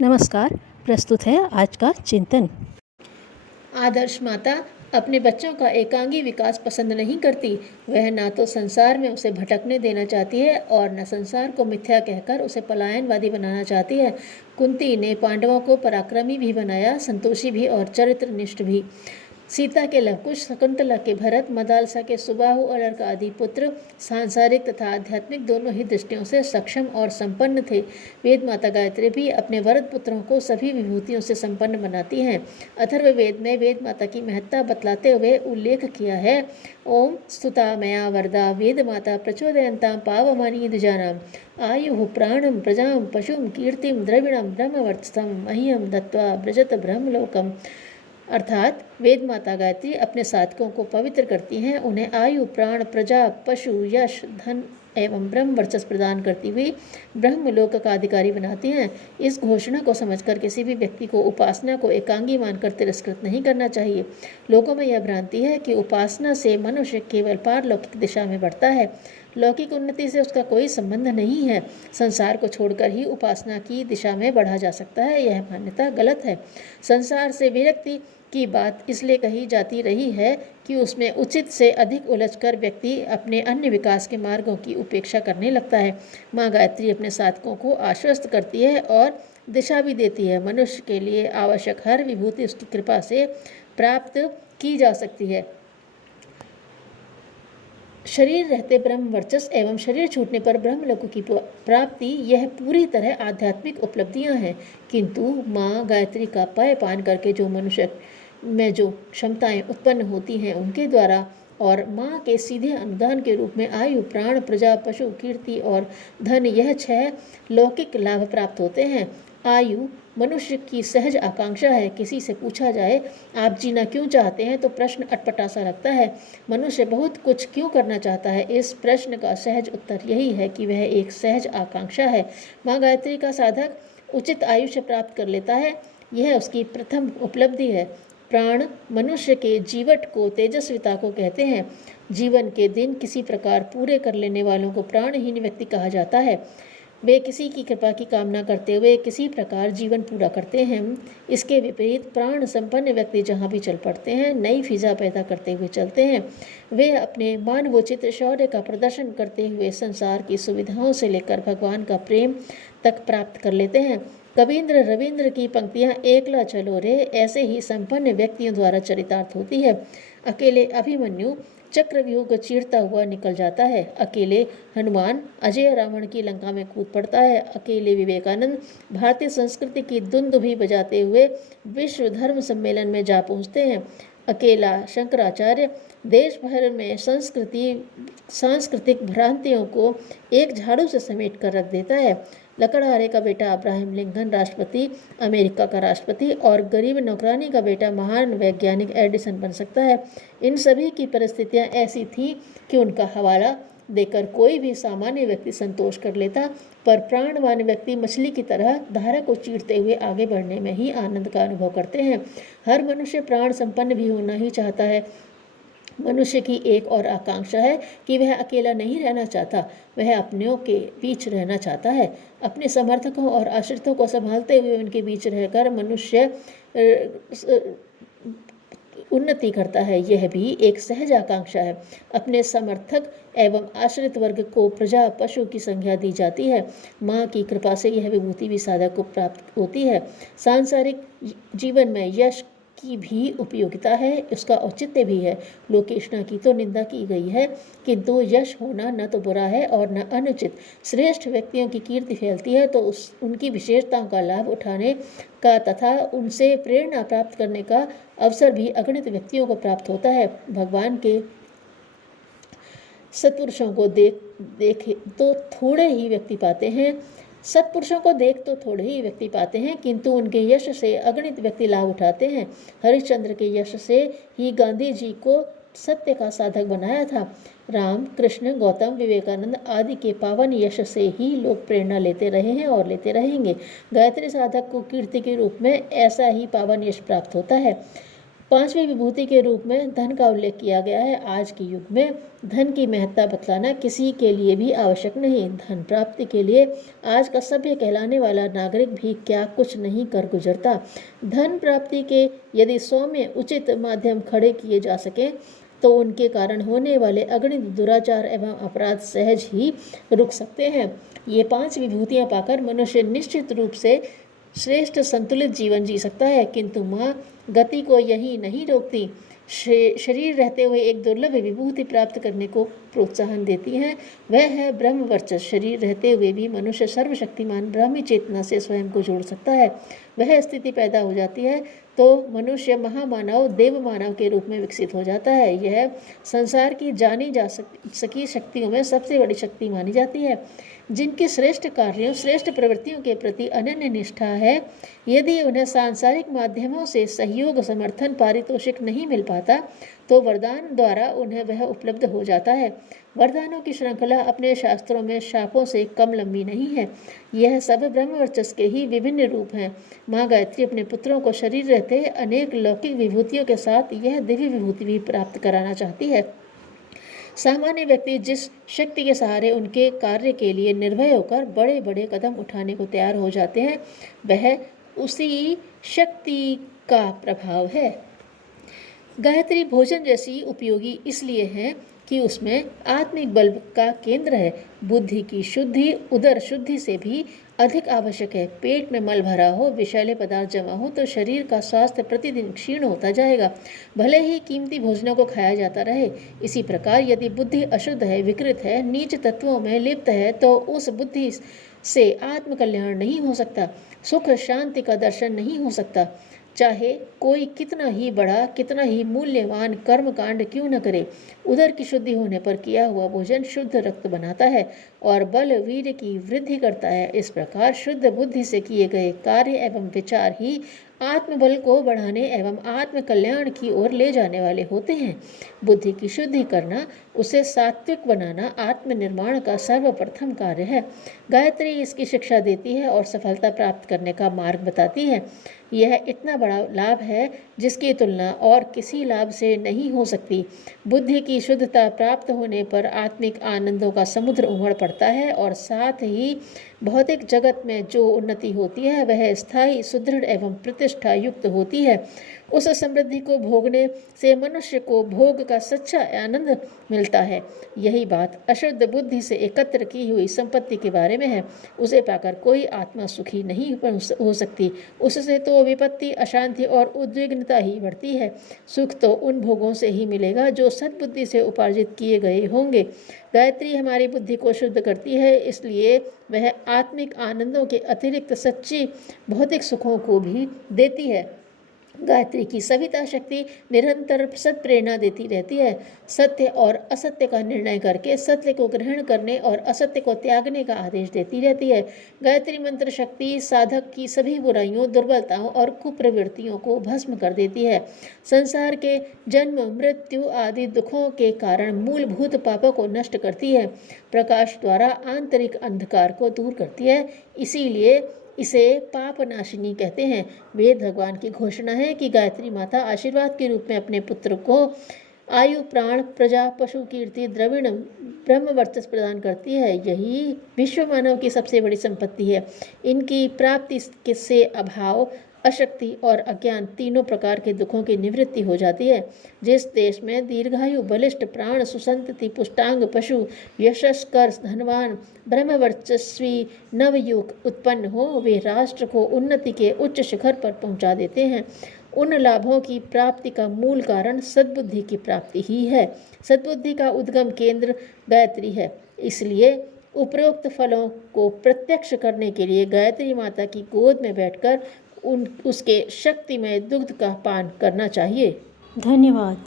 नमस्कार। प्रस्तुत है आज का चिंतन। आदर्श माता अपने बच्चों का एकांगी विकास पसंद नहीं करती। वह ना तो संसार में उसे भटकने देना चाहती है और न संसार को मिथ्या कहकर उसे पलायनवादी बनाना चाहती है। कुंती ने पांडवों को पराक्रमी भी बनाया, संतोषी भी और चरित्रनिष्ठ भी। सीता के लवकुश, शकुंतला के भरत, मदालसा के सुबाहु और अर्क आदि पुत्र सांसारिक तथा आध्यात्मिक दोनों ही दृष्टियों से सक्षम और संपन्न थे। वेद माता गायत्री भी अपने वरद पुत्रों को सभी विभूतियों से संपन्न बनाती हैं। अथर्ववेद में वेद माता की महत्ता बतलाते हुए उल्लेख किया है। ओम स्तुता मया वरदा वेद माता प्रचोदयन्तां पावमानी द्विजानाम् आयुः प्राणं प्रजां पशुं कीर्तिं द्रविणं ब्रह्मवर्चसं मह्यं दत्त्वा व्रजत ब्रह्मलोकम्। अर्थात वेद माता गायत्री अपने साधकों को पवित्र करती हैं, उन्हें आयु, प्राण, प्रजा, पशु, यश, धन एवं ब्रह्म वर्चस्व प्रदान करती हुई ब्रह्मलोक का अधिकारी बनाती हैं। इस घोषणा को समझकर किसी भी व्यक्ति को उपासना को एकांगी मानकर तिरस्कृत नहीं करना चाहिए। लोगों में यह भ्रांति है कि उपासना से मनुष्य केवल पारलौकिक दिशा में बढ़ता है। लौकिक उन्नति से उसका कोई संबंध नहीं है। संसार को छोड़कर ही उपासना की दिशा में बढ़ा जा सकता है, यह मान्यता गलत है। संसार से विरक्ति की बात इसलिए कही जाती रही है कि उसमें उचित से अधिक उलझकर व्यक्ति अपने अन्य विकास के मार्गों की उपेक्षा करने लगता है। माँ गायत्री अपने साधकों को आश्वस्त करती है और दिशा भी देती है। मनुष्य के लिए आवश्यक हर विभूति उसकी कृपा से प्राप्त की जा सकती है। शरीर रहते ब्रह्म वर्चस्व एवं शरीर छूटने पर ब्रह्मलोक की प्राप्ति, यह पूरी तरह आध्यात्मिक उपलब्धियां हैं। किंतु माँ गायत्री का पेय पान करके जो मनुष्य में जो क्षमताएं उत्पन्न होती हैं उनके द्वारा और माँ के सीधे अनुदान के रूप में आयु, प्राण, प्रजा, पशु, कीर्ति और धन, यह 6 लौकिक लाभ प्राप्त होते हैं। आयु मनुष्य की सहज आकांक्षा है। किसी से पूछा जाए आप जीना क्यों चाहते हैं तो प्रश्न अटपटा सा लगता है। मनुष्य बहुत कुछ क्यों करना चाहता है? इस प्रश्न का सहज उत्तर यही है कि वह एक सहज आकांक्षा है। माँ गायत्री का साधक उचित आयुष्य प्राप्त कर लेता है, यह उसकी प्रथम उपलब्धि है। प्राण मनुष्य के जीवट को, तेजस्विता को कहते हैं। जीवन के दिन किसी प्रकार पूरे कर लेने वालों को प्राणहीन व्यक्ति कहा जाता है। वे किसी की कृपा की कामना करते हुए किसी प्रकार जीवन पूरा करते हैं। इसके विपरीत प्राण संपन्न व्यक्ति जहाँ भी चल पड़ते हैं, नई फिजा पैदा करते हुए चलते हैं। वे अपने मानवोचित शौर्य का प्रदर्शन करते हुए संसार की सुविधाओं से लेकर भगवान का प्रेम तक प्राप्त कर लेते हैं। कबींद्र रविंद्र की पंक्तियाँ एकला चलो रे ऐसे ही संपन्न व्यक्तियों द्वारा चरितार्थ होती है। अकेले अभिमन्यु चक्रव्यूह को चीरता हुआ निकल जाता है। अकेले हनुमान अजय रावण की लंका में कूद पड़ता है। अकेले विवेकानंद भारतीय संस्कृति की दुंदुभी बजाते हुए विश्व धर्म सम्मेलन में जा पहुँचते हैं। अकेला शंकराचार्य देश भर में सांस्कृतिक भ्रांतियों को एक झाड़ू से समेट कर रख देता है। लकड़हारे का बेटा अब्राहम लिंकन राष्ट्रपति, अमेरिका का राष्ट्रपति और गरीब नौकरानी का बेटा महान वैज्ञानिक एडिसन बन सकता है। इन सभी की परिस्थितियां ऐसी थीं कि उनका हवाला देकर कोई भी सामान्य व्यक्ति संतोष कर लेता, पर प्राणवान व्यक्ति मछली की तरह धारा को चीरते हुए आगे बढ़ने में ही आनंद का अनुभव करते हैं। हर मनुष्य प्राण संपन्न भी होना ही चाहता है। मनुष्य की एक और आकांक्षा है कि वह अकेला नहीं रहना चाहता, वह अपनों के बीच रहना चाहता है। अपने समर्थकों और आश्रितों को संभालते हुए उनके बीच रहकर मनुष्य उन्नति करता है। यह भी एक सहज आकांक्षा है। अपने समर्थक एवं आश्रित वर्ग को प्रजा, पशु की संज्ञा दी जाती है। माँ की कृपा से यह विभूति भी साधक को प्राप्त होती है। सांसारिक जीवन में यश की भी उपयोगिता है, उसका औचित्य भी है। लोकेशना की तो निंदा की गई है, किंतु यश होना न तो बुरा है और न अनुचित। श्रेष्ठ व्यक्तियों की कीर्ति फैलती है तो उनकी विशेषताओं का लाभ उठाने का तथा उनसे प्रेरणा प्राप्त करने का अवसर भी अगणित व्यक्तियों को प्राप्त होता है। भगवान के सत्पुरुषों को देखे तो थोड़े ही व्यक्ति पाते हैं। सत्पुरुषों को देख तो थोड़े ही व्यक्ति पाते हैं, किंतु उनके यश से अगणित व्यक्ति लाभ उठाते हैं। हरिश्चंद्र के यश से ही गांधी जी को सत्य का साधक बनाया था। राम, कृष्ण, गौतम, विवेकानंद आदि के पावन यश से ही लोग प्रेरणा लेते रहे हैं और लेते रहेंगे। गायत्री साधक को कीर्ति के रूप में ऐसा ही पावन यश प्राप्त होता है। पांचवी विभूति के रूप में धन का उल्लेख किया गया है। आज के युग में धन की महत्ता बतलाना किसी के लिए भी आवश्यक नहीं। धन प्राप्ति के लिए आज का सभ्य कहलाने वाला नागरिक भी क्या कुछ नहीं कर गुजरता। धन प्राप्ति के यदि सौम्य उचित माध्यम खड़े किए जा सकें तो उनके कारण होने वाले अगणित दुराचार एवं अपराध सहज ही रुक सकते हैं। ये 5 विभूतियां पाकर मनुष्य निश्चित रूप से श्रेष्ठ संतुलित जीवन जी सकता है, किंतु माँ गति को यही नहीं रोकती। शरीर रहते हुए एक दुर्लभ विभूति प्राप्त करने को प्रोत्साहन देती हैं, वह है ब्रह्म वर्चस्व। शरीर रहते हुए भी मनुष्य सर्वशक्तिमान ब्राह्मी चेतना से स्वयं को जोड़ सकता है। वह स्थिति पैदा हो जाती है तो मनुष्य महामानव देव मानव के रूप में विकसित हो जाता है। यह संसार की जानी जा सकी शक्तियों में सबसे बड़ी शक्ति मानी जाती है, जिनकी श्रेष्ठ कार्यों श्रेष्ठ प्रवृत्तियों के प्रति अनन्य निष्ठा है। यदि उन्हें सांसारिक माध्यमों से सहयोग समर्थन पारितोषिक नहीं मिल पाता तो वरदान द्वारा उन्हें वह उपलब्ध हो जाता है। वरदानों की श्रृंखला अपने शास्त्रों में शापों से कम लंबी नहीं है। यह सब ब्रह्मवर्चस्व के ही विभिन्न रूप हैं। माँ गायत्री अपने पुत्रों को शरीर रहते अनेक लौकिक विभूतियों के साथ यह दिव्य विभूति भी प्राप्त कराना चाहती है। सामान्य व्यक्ति जिस शक्ति के सहारे उनके कार्य के लिए निर्भय होकर बड़े बड़े कदम उठाने को तैयार हो जाते हैं, वह उसी शक्ति का प्रभाव है। गायत्री भोजन जैसी उपयोगी इसलिए है कि उसमें आत्मिक बल का केंद्र है। बुद्धि की शुद्धि उदर शुद्धि से भी अधिक आवश्यक है। पेट में मल भरा हो, विषैले पदार्थ जमा हो तो शरीर का स्वास्थ्य प्रतिदिन क्षीण होता जाएगा, भले ही कीमती भोजनों को खाया जाता रहे। इसी प्रकार यदि बुद्धि अशुद्ध है, विकृत है, नीच तत्वों में लिप्त है तो उस बुद्धि से आत्मकल्याण नहीं हो सकता, सुख शांति का दर्शन नहीं हो सकता। चाहे कोई कितना ही बड़ा कितना ही मूल्यवान कर्म कांड क्यों न करे, उदर की शुद्धि होने पर किया हुआ भोजन शुद्ध रक्त बनाता है और बल वीर्य की वृद्धि करता है। इस प्रकार शुद्ध बुद्धि से किए गए कार्य एवं विचार ही आत्मबल को बढ़ाने एवं आत्म कल्याण की ओर ले जाने वाले होते हैं। बुद्धि की शुद्धि करना, उसे सात्विक बनाना आत्मनिर्माण का सर्वप्रथम कार्य है। गायत्री इसकी शिक्षा देती है और सफलता प्राप्त करने का मार्ग बताती है। यह इतना बड़ा लाभ है जिसकी तुलना और किसी लाभ से नहीं हो सकती। बुद्धि की शुद्धता प्राप्त होने पर आत्मिक आनंदों का समुद्र उमड़ पड़ता है और साथ ही भौतिक जगत में जो उन्नति होती है वह स्थायी सुदृढ़ एवं प्रतिष्ठा युक्त होती है। उस समृद्धि को भोगने से मनुष्य को भोग का सच्चा आनंद मिलता है। यही बात अशुद्ध बुद्धि से एकत्र की हुई संपत्ति के बारे में है। उसे पाकर कोई आत्मा सुखी नहीं हो सकती, उससे तो विपत्ति अशांति और उद्विग्नता ही बढ़ती है। सुख तो उन भोगों से ही मिलेगा जो सद्बुद्धि से उपार्जित किए गए होंगे। गायत्री हमारी बुद्धि को शुद्ध करती है, इसलिए वह आत्मिक आनंदों के अतिरिक्त सच्ची भौतिक सुखों को भी देती है। गायत्री की सविता शक्ति निरंतर सत प्रेरणा देती रहती है। सत्य और असत्य का निर्णय करके सत्य को ग्रहण करने और असत्य को त्यागने का आदेश देती रहती है। गायत्री मंत्र शक्ति साधक की सभी बुराइयों, दुर्बलताओं और कुप्रवृत्तियों को भस्म कर देती है। संसार के जन्म मृत्यु आदि दुखों के कारण मूलभूत पापों को नष्ट करती है। प्रकाश द्वारा आंतरिक अंधकार को दूर करती है, इसीलिए इसे पाप नाशिनी कहते हैं। वेद भगवान की घोषणा है कि गायत्री माता आशीर्वाद के रूप में अपने पुत्र को आयु, प्राण, प्रजा, पशु, कीर्ति, द्रविण, ब्रह्म वर्चस्व प्रदान करती है। यही विश्व मानव की सबसे बड़ी संपत्ति है। इनकी प्राप्ति से अभाव, अशक्ति और अज्ञान तीनों प्रकार के दुखों की निवृत्ति हो जाती है। जिस देश में दीर्घायु, बलिष्ठ प्राण, सुसंतति, पुष्टांग पशु, यशस्कर, धनवान, ब्रह्मवर्चस्वी नवयुग उत्पन्न हो, वे राष्ट्र को उन्नति के उच्च शिखर पर पहुंचा देते हैं। उन लाभों की प्राप्ति का मूल कारण सद्बुद्धि की प्राप्ति ही है। सद्बुद्धि का उद्गम केंद्र गायत्री है, इसलिए उपरोक्त फलों को प्रत्यक्ष करने के लिए गायत्री माता की गोद में बैठकर उसके शक्तिमय दुग्ध का पान करना चाहिए। धन्यवाद।